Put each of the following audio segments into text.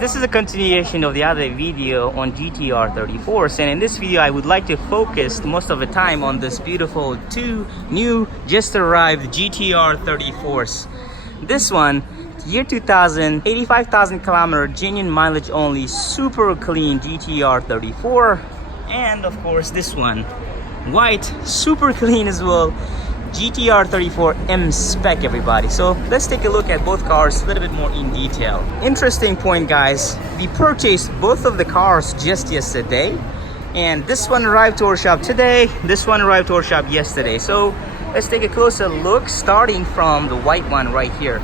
This is a continuation of the other video on GTR R34s, and in this video I would like to focus most of the time on this beautiful two new just arrived GTR R34s. This one, year 2000, 85,000 kilometer, genuine mileage only, super clean GTR R34, and of course this one, white, super clean as well, GTR R34 m-spec, everybody. So let's take a look at both cars a little bit more in detail. Interesting point, guys, we purchased both of the cars just yesterday, and this one arrived to our shop today, this one arrived to our shop yesterday. So let's take a closer look, starting from the white one right here.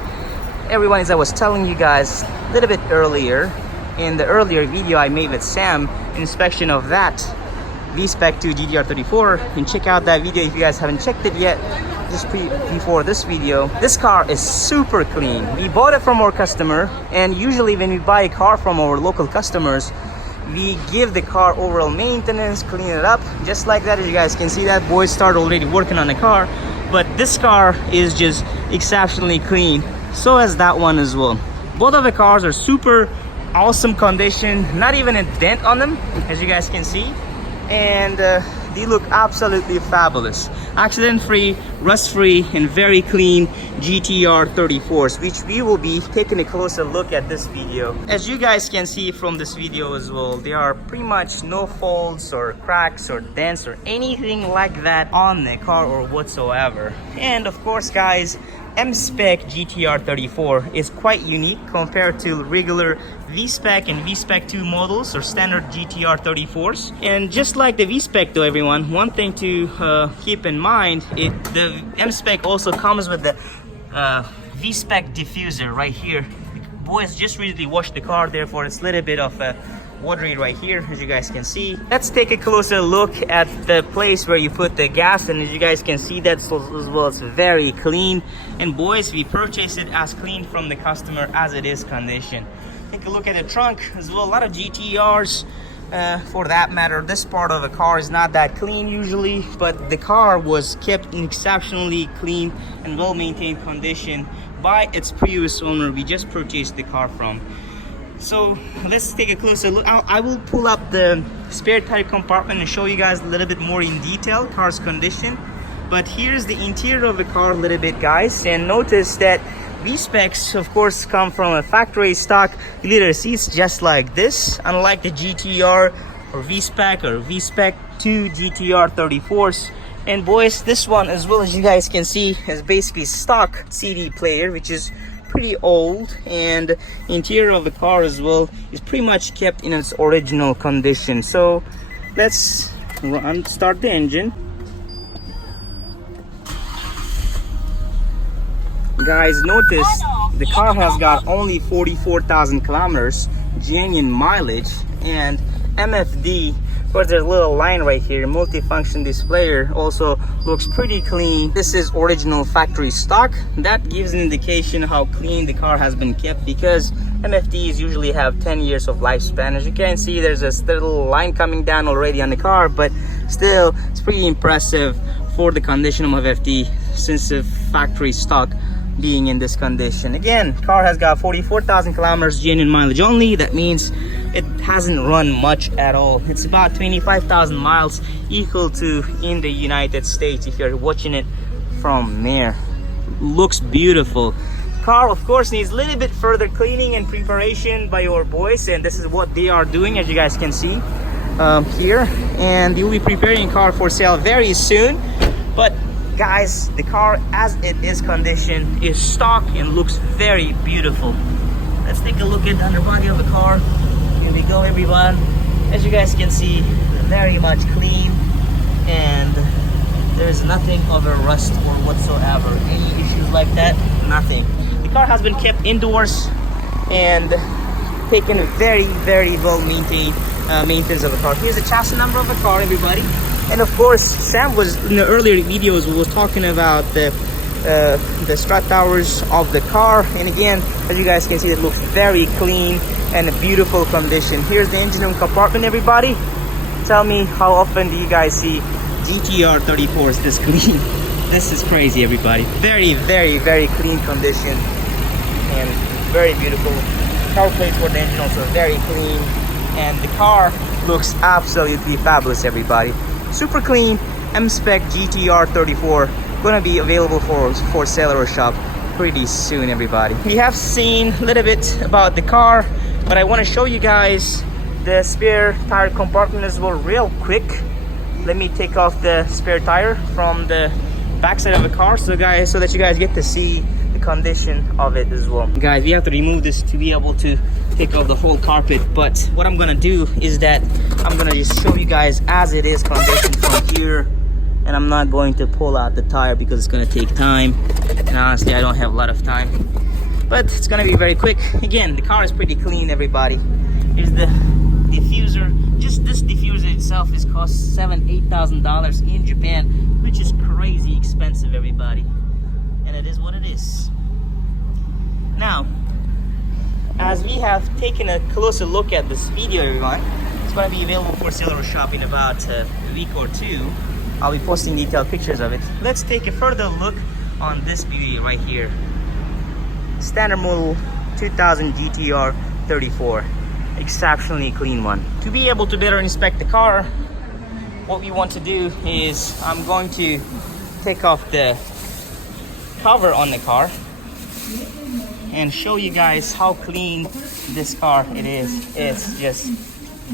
Everyone, as I was telling you guys a little bit earlier, in the earlier video I made with Sam, inspection of that m-spec 2 GTR R34, and check out that video if you guys haven't checked it yet, just before this video. This car is super clean. We bought it from our customer, and usually when we buy a car from our local customers, we give the car overall maintenance, clean it up, just like that. As you guys can see, that boys start already working on the car, but this car is just exceptionally clean. So as that one as well. Both of the cars are super awesome condition, not even a dent on them, as you guys can see, and they look absolutely fabulous. Accident free, rust free, and very clean GTR R34s, which we will be taking a closer look at this video. As you guys can see from this video as well, there are pretty much no folds or cracks or dents or anything like that on the car or whatsoever. And of course, guys, m-spec GTR R34 is quite unique compared to regular v-spec and v-spec 2 models or standard GTR R34s. And just like the v-spec though, everyone, one thing to keep in mind, the m-spec also comes with the v-spec diffuser right here. Boys just recently washed the car, therefore it's a little bit of a watery right here, as you guys can see. Let's take a closer look at the place where you put the gas, and as you guys can see, that as well, it's very clean. And boys, we purchased it as clean from the customer as it is condition. Take a look at the trunk as well. A lot of GTRs, for that matter, this part of the car is not that clean usually, but the car was kept in exceptionally clean and well-maintained condition by its previous owner we just purchased the car from. So let's take a closer look. I will pull up the spare tire compartment and show you guys a little bit more in detail car's condition. But here's the interior of the car a little bit, guys, and notice that v-specs of course come from a factory stock leather seats just like this, unlike the GTR or v-spec or v-spec 2 GTR R34s. And boys, this one as well, as you guys can see, is basically stock CD player, which is pretty old, and interior of the car as well is pretty much kept in its original condition. So let's start the engine. Guys, notice the car has got only 44,000 kilometers genuine mileage, and MFD, of course there's a little line right here, multifunction displayer, also looks pretty clean. This is original factory stock. That gives an indication how clean the car has been kept, because MFDs usually have 10 years of lifespan. As you can see, there's this little line coming down already on the car, but still it's pretty impressive for the condition of MFD since the factory stock being in this condition. Again, car has got 44,000 kilometers genuine mileage only. That means it hasn't run much at all. It's about 25,000 miles, equal to in the United States if you're watching it from there. Looks beautiful. Car of course needs a little bit further cleaning and preparation by your boys, and this is what they are doing, as you guys can see here. And they will be preparing car for sale very soon. But guys, the car as it is condition is stock and looks very beautiful. Let's take a look at the underbody of the car. Here we go, everyone. As you guys can see, very much clean, and there's nothing of a rust or whatsoever. Any issues like that? Nothing. The car has been kept indoors and taken very, very well maintained maintenance of the car. Here's the chassis number of the car, everybody. And of course, Sam was in the earlier videos was talking about the strut towers of the car, and again, as you guys can see, it looks very clean and a beautiful condition. Here's the engine room compartment, everybody. Tell me, how often do you guys see GTR R34s this clean? This is crazy, everybody. Very, very, very clean condition and very beautiful. cover plate for the engine also very clean, and the car looks absolutely fabulous, everybody. Super clean m-spec GTR 34, gonna be available for sale or shop pretty soon, everybody. We have seen a little bit about the car, but I want to show you guys the spare tire compartment as well real quick. Let me take off the spare tire from the backside of the car so that you guys get to see the condition of it as well. Guys, we have to remove this to be able to take off the whole carpet, but what I'm gonna do is that I'm gonna just show you guys as it is condition from here, and I'm not going to pull out the tire because it's gonna take time, and honestly I don't have a lot of time, but it's gonna be very quick. Again, the car is pretty clean, everybody. Here's the diffuser. Just this diffuser itself is cost $7,000-8,000 in Japan, which is crazy expensive, everybody, and it is what it is. Now, as we have taken a closer look at this video, everyone, it's going to be available for sale or shop in about a week or two. I'll be posting detailed pictures of it. Let's take a further look on this beauty right here. Standard model 2000 GTR 34. Exceptionally clean one. To be able to better inspect the car, what we want to do is I'm going to take off the cover on the car and show you guys how clean this car it is. It's just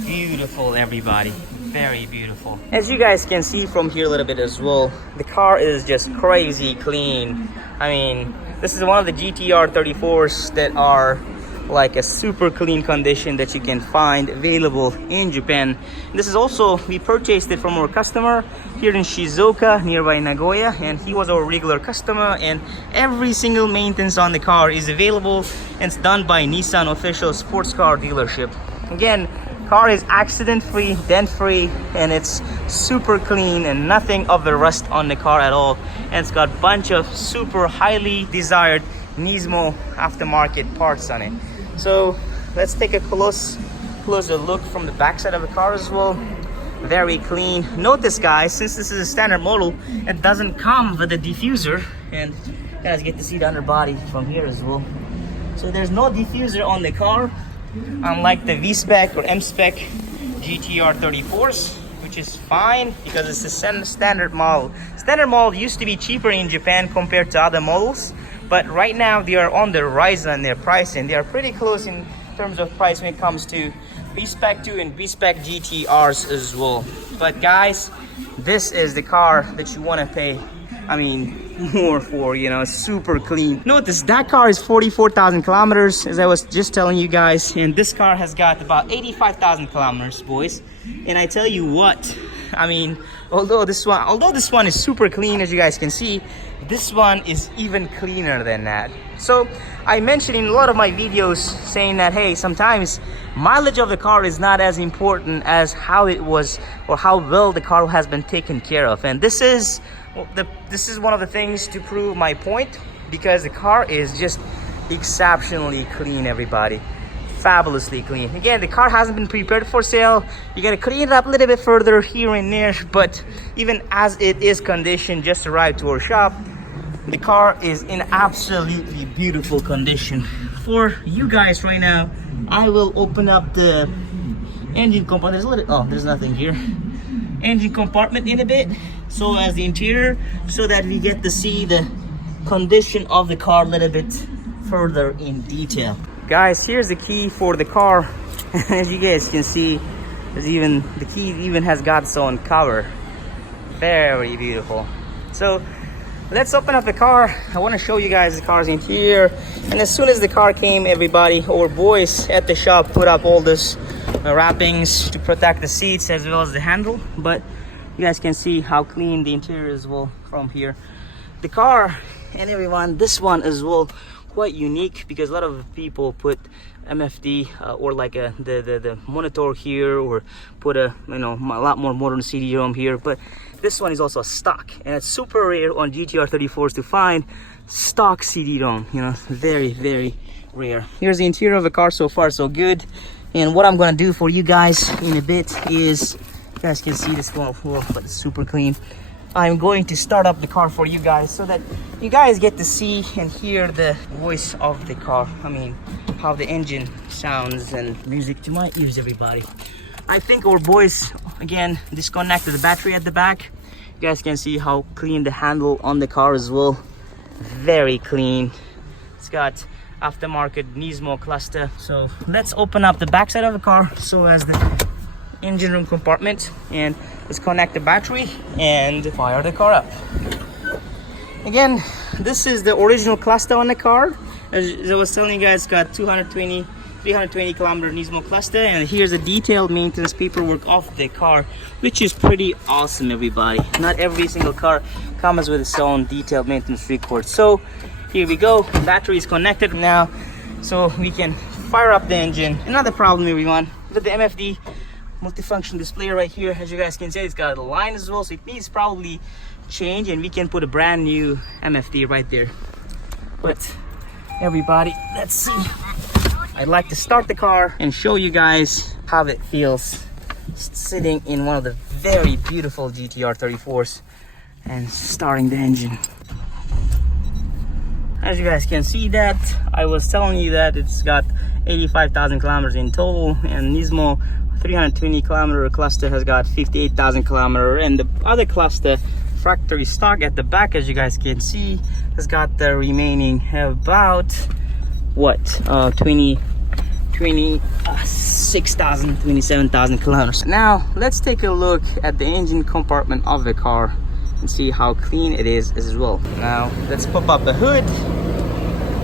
beautiful, everybody. Very beautiful. As you guys can see from here a little bit as well, the car is just crazy clean. I mean, this is one of the GTR 34s that are like a super clean condition that you can find available in Japan. This is also, we purchased it from our customer here in Shizuoka nearby Nagoya, and he was our regular customer, and every single maintenance on the car is available, and it's done by Nissan official sports car dealership. Again, car is accident free, dent free, and it's super clean and nothing of the rust on the car at all, and it's got a bunch of super highly desired Nismo aftermarket parts on it. So let's take a closer look from the backside of the car as well. Very clean. Notice, guys, since this is a standard model, it doesn't come with a diffuser, and you guys get to see the underbody from here as well. So there's no diffuser on the car, unlike the v-spec or m-spec GTR 34s, which is fine because it's a standard model. Standard model used to be cheaper in Japan compared to other models, but right now they are on the rise on their pricing. They are pretty close in terms of price when it comes to v-spec 2 and v-spec GTRs as well. But guys, this is the car that you want to pay, I mean, more for, you know. Super clean. Notice that car is 44,000 kilometers, as I was just telling you guys, and this car has got about 85,000 kilometers, boys. And I tell you what, I mean, although this one is super clean, as you guys can see, this one is even cleaner than that. So I mentioned in a lot of my videos saying that, hey, sometimes mileage of the car is not as important as how it was or how well the car has been taken care of, and this is one of the things to prove my point, because the car is just exceptionally clean, everybody. Fabulously clean. Again, the car hasn't been prepared for sale. You gotta clean it up a little bit further here and there, but even as it is conditioned, just arrived to our shop, the car is in absolutely beautiful condition. For you guys right now, I will open up the engine compartment. There's nothing here. Engine compartment in a bit, so as the interior, so that we get to see the condition of the car a little bit further in detail. Guys, here's the key for the car. As you guys can see, the key even has got its own cover. Very beautiful. So let's open up the car. I want to show you guys the car's interior. And as soon as the car came, everybody, our boys at the shop put up all this wrappings to protect the seats as well as the handle, but you guys can see how clean the interior is well from here. The car, and everyone, this one as well, quite unique, because a lot of people put MFD or like the monitor here, or put a lot more modern CD-ROM here, but this one is also a stock, and it's super rare on GTR 34s to find stock CD-ROM, very, very rare. Here's the interior of the car. So far so good. And what I'm gonna do for you guys in a bit is, you guys can see this going, but it's super clean. I'm going to start up the car for you guys so that you guys get to see and hear the voice of the car. I mean, how the engine sounds and music to my ears, everybody. I think our boys, again, disconnected the battery at the back. You guys can see how clean the handle on the car as well. Very clean. It's got aftermarket Nismo cluster. So let's open up the back side of the car so as the engine room compartment, and let's connect the battery and fire the car up. Again, this is the original cluster on the car. As I was telling you guys, it's got 320 kilometer Nismo cluster, and here's the detailed maintenance paperwork of the car, which is pretty awesome, everybody. Not every single car comes with its own detailed maintenance record. So here we go, battery is connected now, so we can fire up the engine. Another problem, everyone, with the MFD multifunction display right here, as you guys can see, it's got a line as well, so it needs probably change, and we can put a brand new MFD right there. But everybody, let's see. I'd like to start the car and show you guys how it feels sitting in one of the very beautiful GTR 34s and starting the engine. As you guys can see, that I was telling you that it's got 85,000 kilometers in total, and Nismo 320 kilometer cluster has got 58,000 kilometers, and the other cluster, factory stock at the back, as you guys can see, has got the remaining about what 27,000 kilometers. Now let's take a look at the engine compartment of the car and see how clean it is as well. Now let's pop up the hood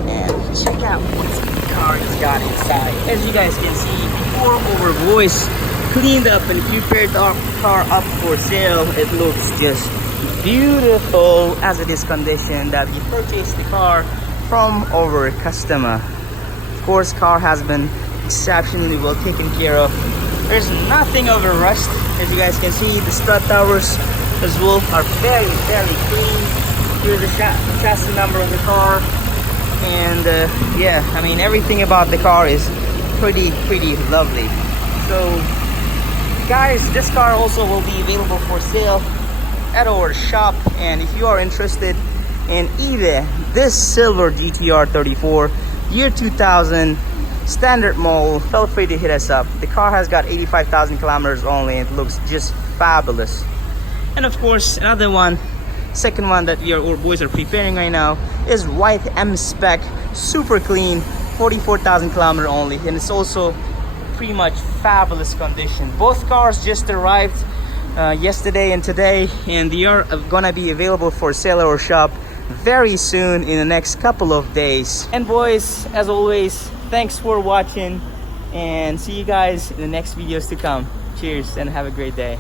and check out what the car has got inside. As you guys can see, before our voice cleaned up and prepared the car up for sale, it looks just beautiful as it is condition that we purchased the car from our customer. Of course, car has been exceptionally well taken care of. There's nothing of a rust. As you guys can see, the strut towers as well are very clean. Here's the chassis number of the car, and yeah, I mean, everything about the car is pretty lovely. So guys, this car also will be available for sale at our shop, and if you are interested in either this silver GTR 34 year 2000 standard model, feel free to hit us up. The car has got 85,000 kilometers only, and it looks just fabulous. And of course, another one, second one that our boys are preparing right now is white m-spec, super clean, 44,000 kilometers only, and it's also pretty much fabulous condition. Both cars just arrived yesterday and today, and they are gonna be available for sale at our shop very soon in the next couple of days. And boys, as always, thanks for watching, and see you guys in the next videos to come. Cheers and have a great day.